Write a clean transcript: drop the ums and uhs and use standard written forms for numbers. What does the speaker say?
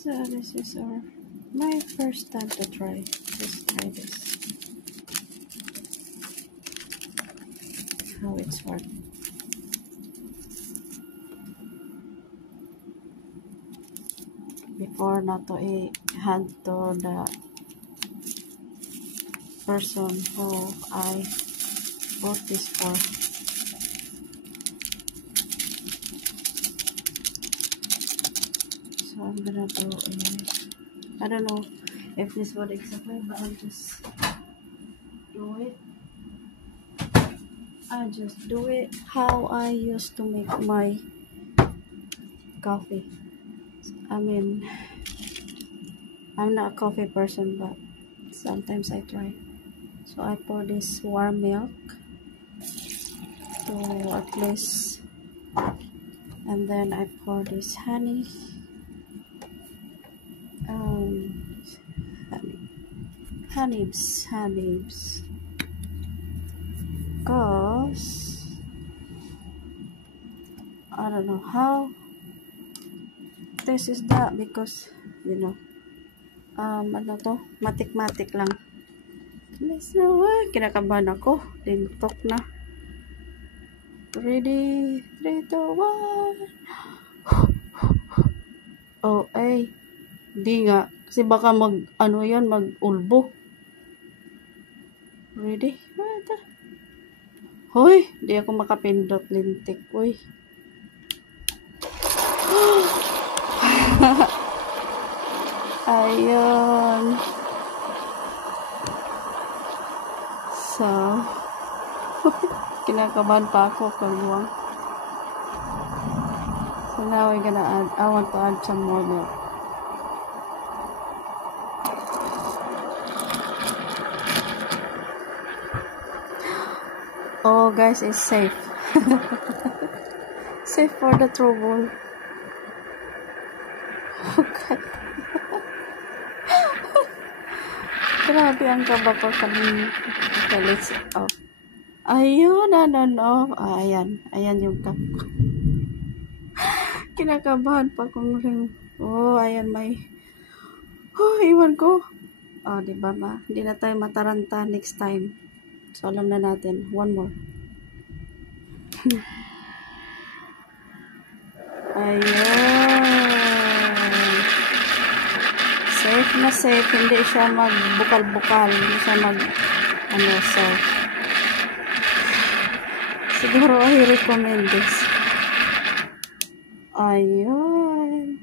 So this is my first time to try. Just try this. How it's work. Before na to i-hand to the person who I bought this for. So I'm gonna do I don't know if this would exactly, but I'll just do it. I just do it how I used to make my coffee. I mean, I'm not a coffee person, but sometimes I try. So I pour this warm milk to at least, and then I pour this honey. Honeybs. Cause I don't know how this is that, because you know ano to, matik lang. So, kinakabahan ako, lintok na. Ready, 3, 2, 1. Oh ay di nga, kasi baka ano yan, mag-ulbo. Ready? Hoy, di ako makapindot, lintik. Uy. Ayun. So, kinakabahan pa ako, kalawang. So now we're gonna add, I want to add some more milk. Oh guys, it's safe. Safe for the trouble. Okay. Grabe ang kaba ko kanina. Okay, let's off. Ayun, no. Ayan yung cup ko. Kinakabahan pa kung ring. Oh, ayan may. Oh, iwan ko. Oh, diba ma? Hindi na tayo mataranta next time. So, alam na natin. One more. Ayun. Safe na safe. Hindi siya magbukal-bukal. Hindi siya so. Siguro I recommend this. Ayun.